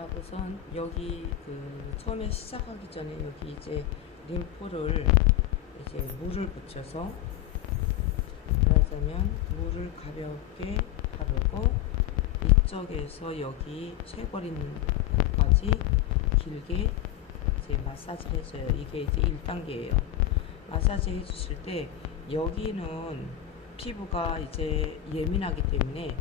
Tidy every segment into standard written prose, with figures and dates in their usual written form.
자, 우선 여기 처음에 시작하기 전에 여기 이제 림프를 이제 물을 붙여서 말하자면 물을 가볍게 바르고 이쪽에서 여기 쇄골 있는 곳까지 길게 이제 마사지를 해줘요. 이게 이제 1단계예요. 마사지 해주실 때 여기는 피부가 이제 예민하기 때문에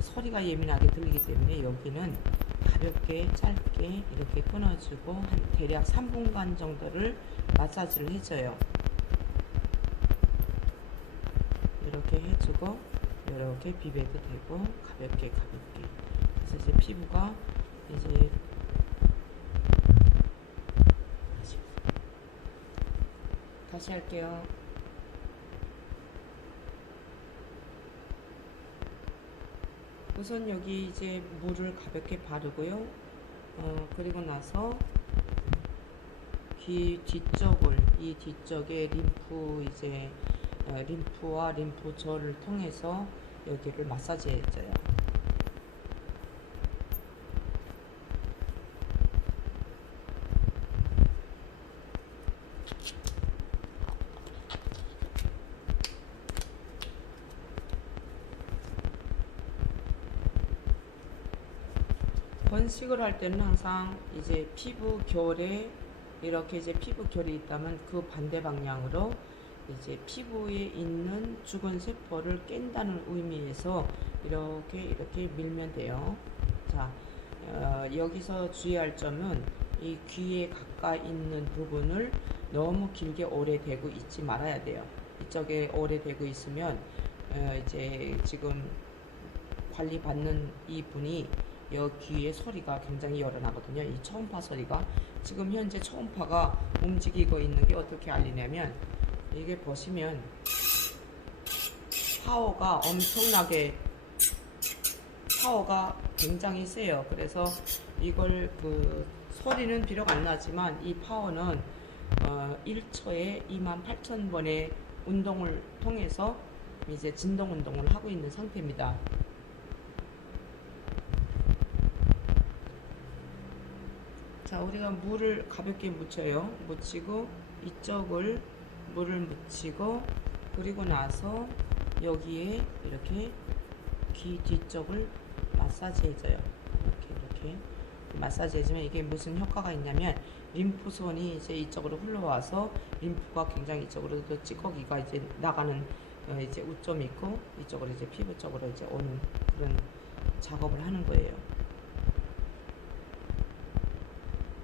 소리가 예민하게 들리기 때문에 여기는 가볍게 짧게 이렇게 끊어주고 한 대략 3분간 정도를 마사지를 해줘요. 이렇게 해주고 이렇게 비벼도 되고 가볍게 그래서 이제 피부가 이제 다시 할게요. 우선 여기 이제 물을 가볍게 바르고요. 그리고 나서 귀 뒤쪽을 이 뒤쪽에 림프와 림프절을 통해서 여기를 마사지 해줘요. 번식을 할 때는 항상 이제 피부 결에 이렇게 이제 피부 결이 있다면 그 반대 방향으로 이제 피부에 있는 죽은 세포를 깬다는 의미에서 이렇게 밀면 돼요. 자, 여기서 주의할 점은 이 귀에 가까이 있는 부분을 너무 길게 오래 대고 있지 말아야 돼요. 이쪽에 오래 대고 있으면 이제 지금 관리받는 이 분이 여 귀의 소리가 굉장히 열어나거든요. 이 초음파 소리가 지금 현재 초음파가 움직이고 있는 게 어떻게 알리냐면 이게 보시면 파워가 굉장히 세요. 그래서 이걸 소리는 비록 안 나지만 이 파워는 1초에 28,000번의 운동을 통해서 이제 진동 운동을 하고 있는 상태입니다. 자, 우리가 물을 가볍게 묻혀요. 묻히고 이쪽을 물을 묻히고 그리고 나서 여기에 이렇게 귀 뒤쪽을 마사지 해줘요. 이렇게 마사지 해주면 이게 무슨 효과가 있냐면 림프선이 이제 이쪽으로 흘러와서 림프가 굉장히 이쪽으로 찌꺼기가 이제 나가는 이제 우점이 있고 이쪽으로 이제 피부 쪽으로 이제 오는 그런 작업을 하는 거예요.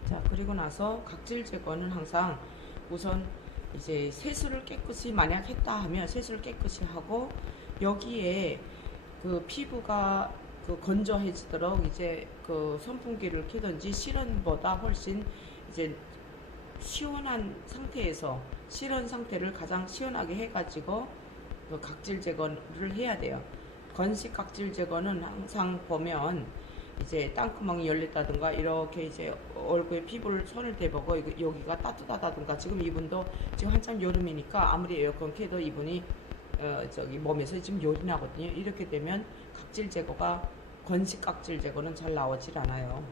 자, 그리고 나서 각질 제거는 항상 우선 이제 세수를 깨끗이 만약 했다 하면 세수를 깨끗이 하고 여기에 피부가 건조해지도록 이제 선풍기를 켜든지 실온보다 훨씬 이제 시원한 상태에서 실온 상태를 가장 시원하게 해가지고 각질 제거를 해야 돼요. 건식 각질 제거는 항상 보면 이제 땅구멍이 열렸다든가 이렇게 이제 얼굴에 피부를 손을 대보고 여기가 따뜻하다든가 지금 이분도 지금 한참 여름이니까 아무리 에어컨 켜도 이분이 몸에서 지금 열이 나거든요. 이렇게 되면 각질 제거가 건식 각질 제거는 잘 나오질 않아요.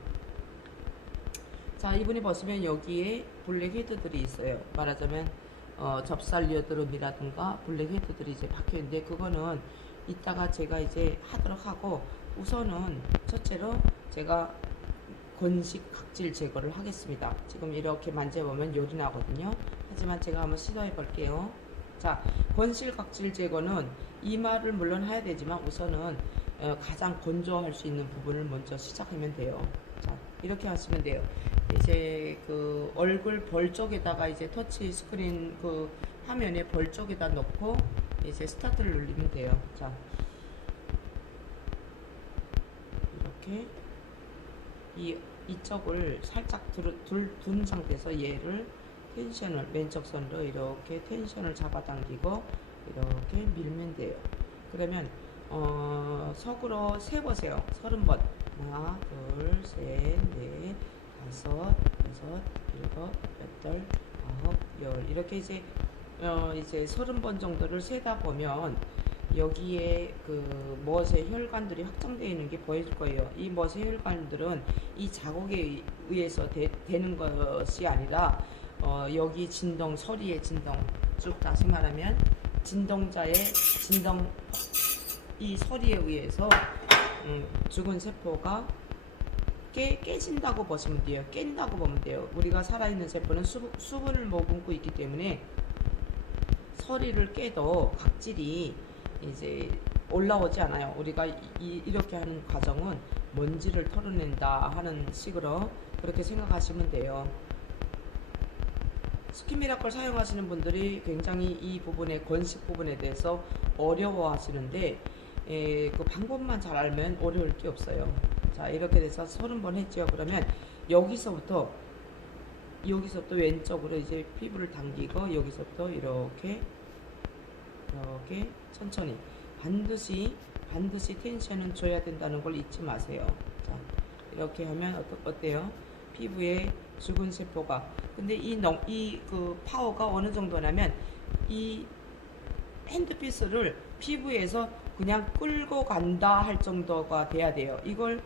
자, 이분이 보시면 여기에 블랙 헤드들이 있어요. 말하자면 접살 여드름이라든가 블랙 헤드들이 이제 박혀 있는데 그거는 이따가 제가 이제 하도록 하고 우선은 첫째로 제가 건식 각질 제거를 하겠습니다. 지금 이렇게 만져보면 열이 나거든요. 하지만 제가 한번 시도해 볼게요. 자, 건식 각질 제거는 이마를 물론 해야 되지만 우선은 가장 건조할 수 있는 부분을 먼저 시작하면 돼요. 자, 이렇게 하시면 돼요. 이제 얼굴 볼 쪽에다가 이제 터치 스크린 화면에 볼 쪽에다 놓고 이제 스타트를 누르면 돼요. 자, 이렇게 이쪽을 살짝 둔 상태에서 얘를 텐션을 왼쪽 손으로 이렇게 텐션을 잡아당기고 이렇게 밀면 돼요. 그러면 속으로 세보세요. 30번. 하나, 둘, 셋, 넷, 다섯, 여섯, 일곱, 여덟, 아홉, 열 이렇게 이제 30번 정도를 세다 보면 여기에 그 멋의 혈관들이 확장되어 있는 게 보일 거예요. 이 멋의 혈관들은 이 자국에 의해서 되는 것이 아니라 여기 진동, 서리의 진동, 쭉 다시 말하면 진동자의 진동, 이 서리에 의해서 죽은 세포가 깨진다고 보시면 돼요. 깬다고 보면 돼요. 우리가 살아있는 세포는 수분을 머금고 있기 때문에 서리를 깨도 각질이 이제 올라오지 않아요. 우리가 이렇게 하는 과정은 먼지를 털어낸다 하는 식으로 그렇게 생각하시면 돼요. 스킨미라클 사용하시는 분들이 굉장히 이 부분에 건식 부분에 대해서 어려워 하시는데 그 방법만 잘 알면 어려울 게 없어요. 자, 이렇게 돼서 30번 했죠. 그러면 여기서부터 왼쪽으로 이제 피부를 당기고 여기서부터 이렇게 천천히 반드시 텐션은 줘야 된다는 걸 잊지 마세요. 자, 이렇게 하면 어때요? 피부에 죽은 세포가, 근데 그 파워가 어느 정도냐면 이 핸드피스를 피부에서 그냥 끌고 간다 할 정도가 돼야 돼요. 이걸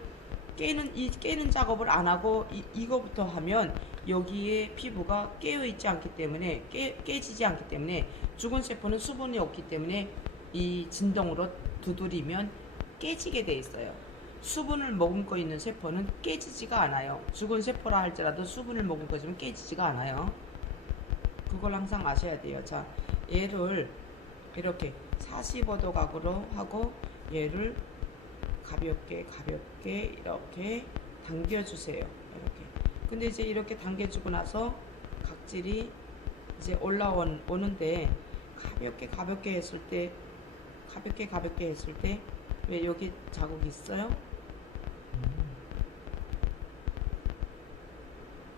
깨는 작업을 안 하고 이거부터 하면 여기에 피부가 깨어있지 않기 때문에 깨지지 않기 때문에 죽은 세포는 수분이 없기 때문에 이 진동으로 두드리면 깨지게 돼 있어요. 수분을 머금고 있는 세포는 깨지지가 않아요. 죽은 세포라 할지라도 수분을 머금고 있으면 깨지지가 않아요. 그걸 항상 아셔야 돼요. 자, 얘를 이렇게 45도 각으로 하고 얘를 가볍게 이렇게 당겨주세요. 이렇게. 근데 이제 이렇게 당겨주고 나서 각질이 이제 올라오는데 가볍게 했을 때 왜 여기 자국 있어요?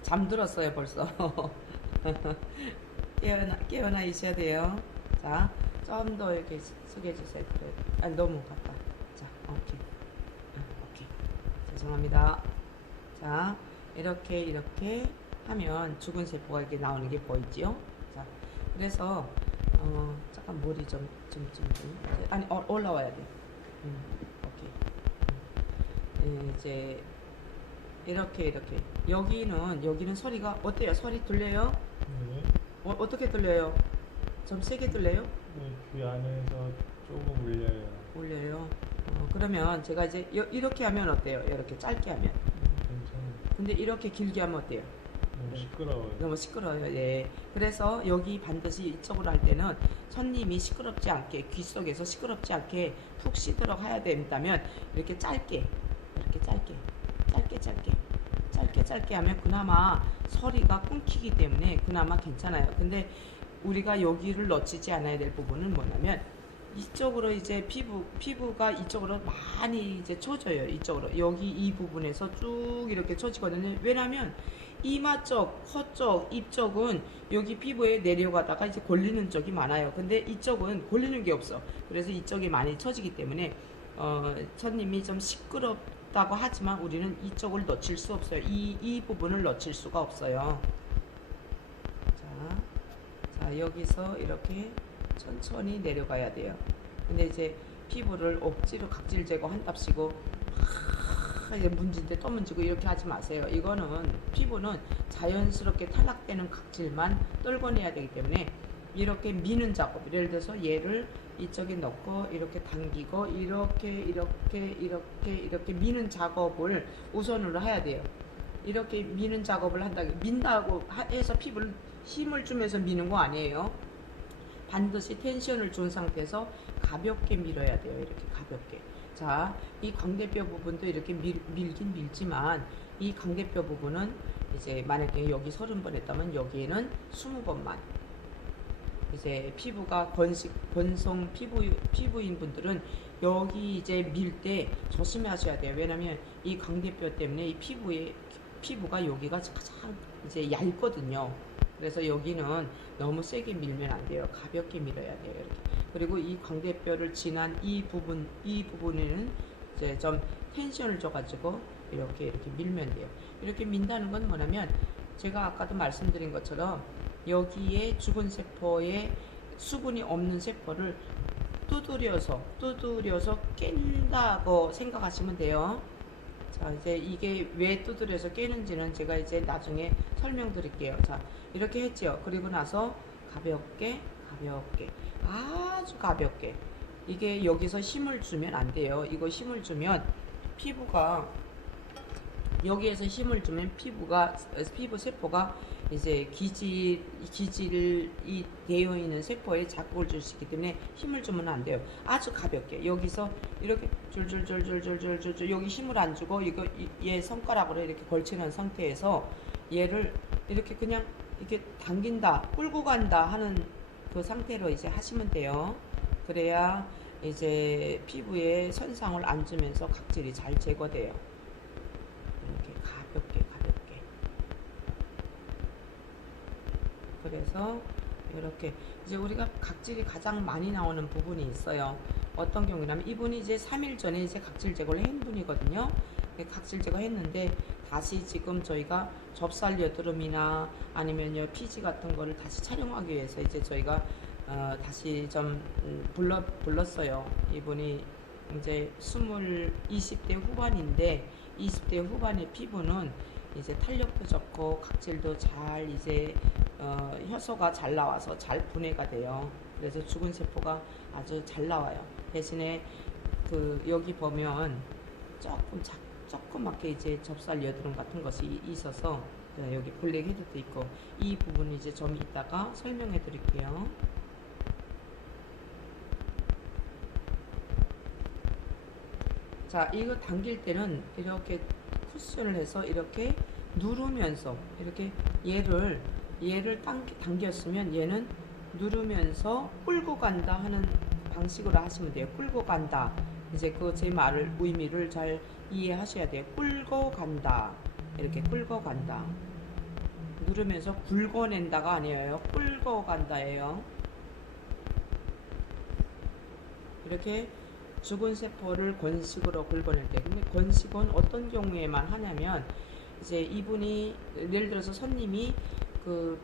잠들었어요 벌써. 깨어나 있어야 돼요. 자, 좀 더 이렇게 숙여주세요. 그래. 아니, 너무 갔다. 자, 오케이. 죄송합니다. 자, 이렇게 하면 죽은 세포가 이렇게 나오는 게 보이지요? 자, 그래서 잠깐 머리 좀 아니 올라와야 돼. 오케이. 이제 이렇게 여기는 소리가 어때요? 소리 들려요? 네. 어떻게 들려요? 좀 세게 들려요? 네, 귀 안에서 조금 울려요. 그러면 제가 이제 이렇게 하면 어때요? 이렇게 짧게 하면. 괜찮아요. 근데 이렇게 길게 하면 어때요? 너무 시끄러워요. 너무 시끄러워요. 예. 그래서 여기 반드시 이쪽으로 할 때는 손님이 시끄럽지 않게, 귀 속에서 시끄럽지 않게 푹 쉬도록 해야 된다면 이렇게 짧게 하면 그나마 소리가 끊기기 때문에 그나마 괜찮아요. 근데 우리가 여기를 놓치지 않아야 될 부분은 뭐냐면 이쪽으로 이제 피부가 이쪽으로 많이 이제 쳐져요. 이쪽으로 여기 이 부분에서 쭉 이렇게 쳐지거든요. 왜냐면 이마 쪽, 코 쪽, 입 쪽은 여기 피부에 내려가다가 이제 걸리는 쪽이 많아요. 근데 이쪽은 걸리는 게 없어. 그래서 이쪽이 많이 쳐지기 때문에 손님이 좀 시끄럽다고 하지만 우리는 이쪽을 놓칠 수 없어요. 이 부분을 놓칠 수가 없어요. 자, 여기서 이렇게 천천히 내려가야 돼요. 근데 이제 피부를 억지로 각질 제거한답시고 이제 문진데 또 문지고 이렇게 하지 마세요. 이거는 피부는 자연스럽게 탈락되는 각질만 떨궈내야 되기 때문에 이렇게 미는 작업, 예를 들어서 얘를 이쪽에 넣고 이렇게 당기고 이렇게 미는 작업을 우선으로 해야 돼요. 이렇게 미는 작업을 민다고 해서 피부를 힘을 주면서 미는 거 아니에요. 반드시 텐션을 준 상태에서 가볍게 밀어야 돼요. 이렇게 가볍게. 자, 이 광대뼈 부분도 이렇게 밀긴 밀지만 이 광대뼈 부분은 이제 만약에 여기 30번 했다면 여기에는 20번만. 이제 피부가 건성 피부인 분들은 여기 이제 밀 때 조심하셔야 돼요. 왜냐면 이 광대뼈 때문에 이 피부가 여기가 가장 이제 얇거든요. 그래서 여기는 너무 세게 밀면 안 돼요. 가볍게 밀어야 돼요. 이렇게. 그리고 이 광대뼈를 지난 이 부분에는 이제 좀 텐션을 줘가지고 이렇게 밀면 돼요. 이렇게 민다는 건 뭐냐면 제가 아까도 말씀드린 것처럼 여기에 죽은 세포에 수분이 없는 세포를 두드려서 깬다고 생각하시면 돼요. 자, 이제 이게 왜 두드려서 깨는지는 제가 이제 나중에 설명드릴게요. 자, 이렇게 했죠. 그리고 나서 가볍게, 아주 가볍게. 이게 여기서 힘을 주면 안 돼요. 이거 힘을 주면 피부가, 여기에서 힘을 주면 피부 세포가 이제 기질이 되어 있는 세포에 자극을 줄 수 있기 때문에 힘을 주면 안 돼요. 아주 가볍게 여기서 이렇게 줄줄줄줄줄줄줄 여기 힘을 안 주고 이거 얘 손가락으로 이렇게 걸치는 상태에서 얘를 이렇게 그냥 이렇게 당긴다, 끌고 간다 하는 그 상태로 이제 하시면 돼요. 그래야 이제 피부에 손상을 안 주면서 각질이 잘 제거돼요. 이렇게 가볍게 그래서 이렇게 이제 우리가 각질이 가장 많이 나오는 부분이 있어요. 어떤 경우냐면 이분이 이제 3일 전에 이제 각질 제거를 한 분이거든요. 각질 제거했는데 다시 지금 저희가 접살 여드름이나 아니면요 피지 같은 거를 다시 촬영하기 위해서 이제 저희가 다시 좀 불렀어요. 이분이 이제 20대 후반인데 20대 후반의 피부는 이제 탄력도 좋고 각질도 잘 이제 효소가 잘 나와서 잘 분해가 돼요. 그래서 죽은 세포가 아주 잘 나와요. 대신에 그 여기 보면 조그맣게 이제 접살 여드름 같은 것이 있어서 여기 블랙 헤드도 있고 이 부분 이제 좀 이따가 설명해 드릴게요. 자, 이거 당길 때는 이렇게 쿠션을 해서 이렇게 누르면서 이렇게 얘를 당겼으면 얘는 누르면서 끌고 간다 하는 방식으로 하시면 돼요. 끌고 간다. 이제 그 제 말을 의미를 잘 이해하셔야 돼요. 끌고 간다. 이렇게 끌고 간다. 누르면서 굴고낸다가 아니에요. 끌고 간다예요. 이렇게 죽은 세포를 건식으로 긁어낼 때, 근데 건식은 어떤 경우에만 하냐면 이제 이분이 예를 들어서 손님이 그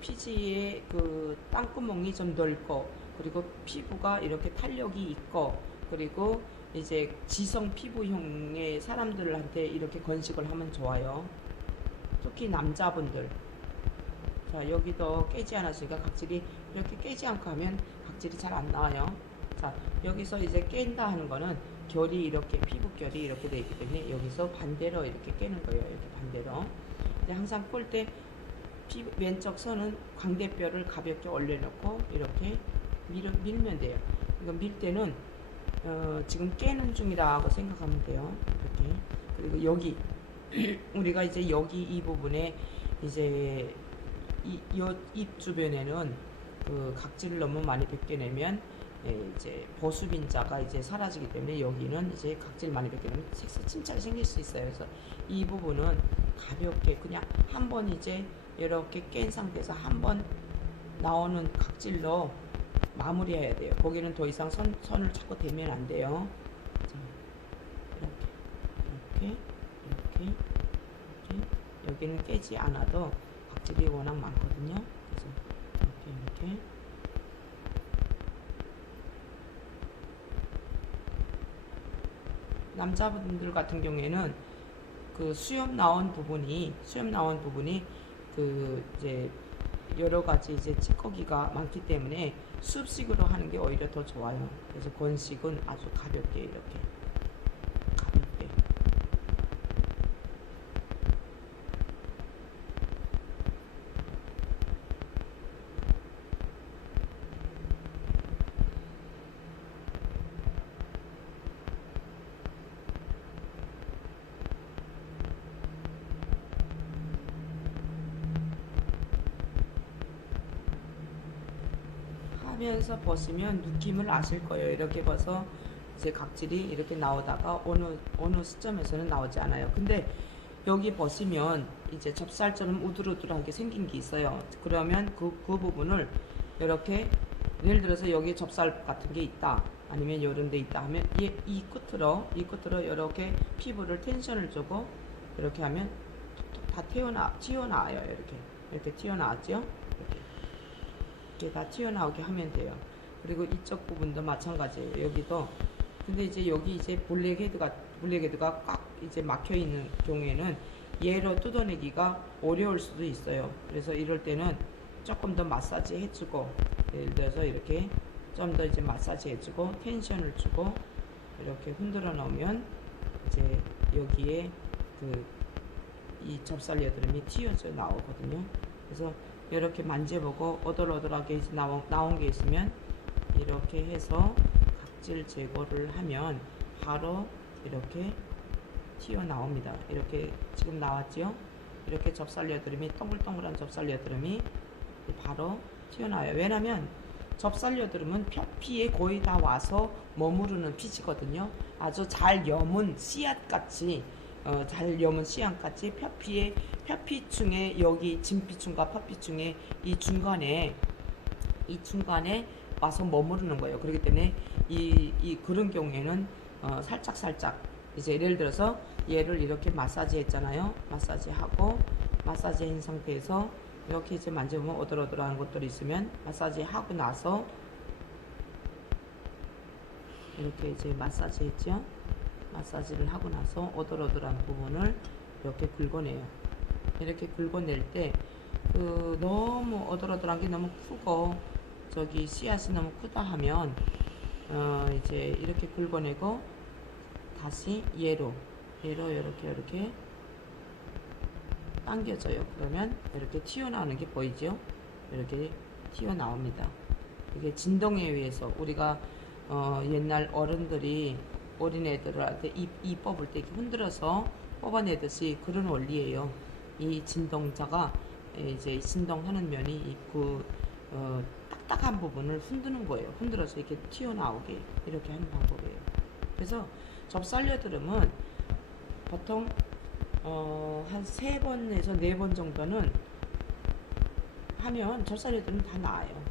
피지에 그 땅구멍이 좀 넓고 그리고 피부가 이렇게 탄력이 있고 그리고 이제 지성 피부형의 사람들한테 이렇게 건식을 하면 좋아요. 특히 남자분들. 자, 여기도 깨지 않았으니까 각질이 이렇게 깨지 않고 하면 각질이 잘 안 나와요. 자, 여기서 이제 깬다 하는 거는 결이 이렇게 피부결이 이렇게 되어 있기 때문에 여기서 반대로 이렇게 깨는 거예요. 이렇게 반대로. 이제 항상 꼴 때 왼쪽 선은 광대뼈를 가볍게 올려놓고 이렇게 밀면 돼요. 이거 밀 때는 지금 깨는 중이라고 생각하면 돼요. 이렇게. 그리고 여기 우리가 이제 여기 이 부분에 이제 입 주변에는 그 각질을 너무 많이 벗겨내면 이제 보수빈자가 이제 사라지기 때문에 여기는 이제 각질 많이 벗겨내면 색소 침착이 생길 수 있어요. 그래서 이 부분은 가볍게 그냥 한번 이제 이렇게 깬 상태에서 한번 나오는 각질로 마무리해야 돼요. 거기는 더 이상 선을 자꾸 대면 안 돼요. 자, 이렇게 여기는 깨지 않아도 각질이 워낙 많거든요. 그래서 이렇게 남자분들 같은 경우에는 그 수염 나온 부분이 그 이제 여러 가지 이제 찌꺼기가 많기 때문에 습식으로 하는 게 오히려 더 좋아요. 그래서 건식은 아주 가볍게 이렇게 가볍게. 하면서 보시면 느낌을 아실 거예요. 이렇게 봐서 이제 각질이 이렇게 나오다가 어느 시점에서는 나오지 않아요. 근데 여기 보시면 이제 접살처럼 우들우들하게 생긴 게 있어요. 그러면 그 부분을 이렇게 예를 들어서 여기 접살 같은 게 있다. 아니면 이런 데 있다 하면 이 끝으로 이렇게 피부를 텐션을 주고 이렇게 하면 다 튀어나와요. 이렇게 튀어나왔죠. 이렇게 다 튀어나오게 하면 돼요. 그리고 이쪽 부분도 마찬가지예요. 여기도. 근데 이제 여기 이제 블랙헤드가 꽉 이제 막혀 있는 경우에는 얘로 뜯어내기가 어려울 수도 있어요. 그래서 이럴 때는 조금 더 마사지 해주고, 예를 들어서 이렇게 좀 더 이제 마사지 해주고 텐션을 주고 이렇게 흔들어 놓으면 이제 여기에 이 접살 여드름이 튀어져 나오거든요. 그래서 이렇게 만져보고 오돌오돌하게 나온 게 있으면 이렇게 해서 각질 제거를 하면 바로 이렇게 튀어나옵니다. 이렇게 지금 나왔죠? 이렇게 접살 여드름이 동글동글한 접살 여드름이 바로 튀어나와요. 왜냐면 접살 여드름은 표피에 거의 다 와서 머무르는 피지거든요. 아주 잘 여문 씨앗같이 잘 여문 씨앗같이 표피층에 여기 진피층과 표피층에 이 중간에 와서 머무르는 거예요. 그렇기 때문에 그런 경우에는 살짝 이제 예를 들어서 얘를 이렇게 마사지 했잖아요. 마사지 한 상태에서 이렇게 이제 만져보면 오돌오돌한 것들이 있으면 마사지 하고 나서 이렇게 이제 마사지 했죠. 마사지를 하고 나서 오돌오돌한 부분을 이렇게 긁어내요. 이렇게 긁어낼 때 너무 오돌오돌한 게 너무 크고 저기 씨앗이 너무 크다 하면 이제 이렇게 긁어내고 다시 얘로 이렇게 당겨져요. 그러면 이렇게 튀어나오는 게 보이죠? 이렇게 튀어나옵니다. 이게 진동에 의해서 우리가 옛날 어른들이 어린애들한테 이 뽑을 때 이렇게 흔들어서 뽑아내듯이 그런 원리예요. 이 진동자가 이제 진동하는 면이 딱딱한 부분을 흔드는 거예요. 흔들어서 이렇게 튀어나오게 이렇게 하는 방법이에요. 그래서 접살 여드름은 보통 한 3번에서 4번 정도는 하면 접살 여드름 다 나아요.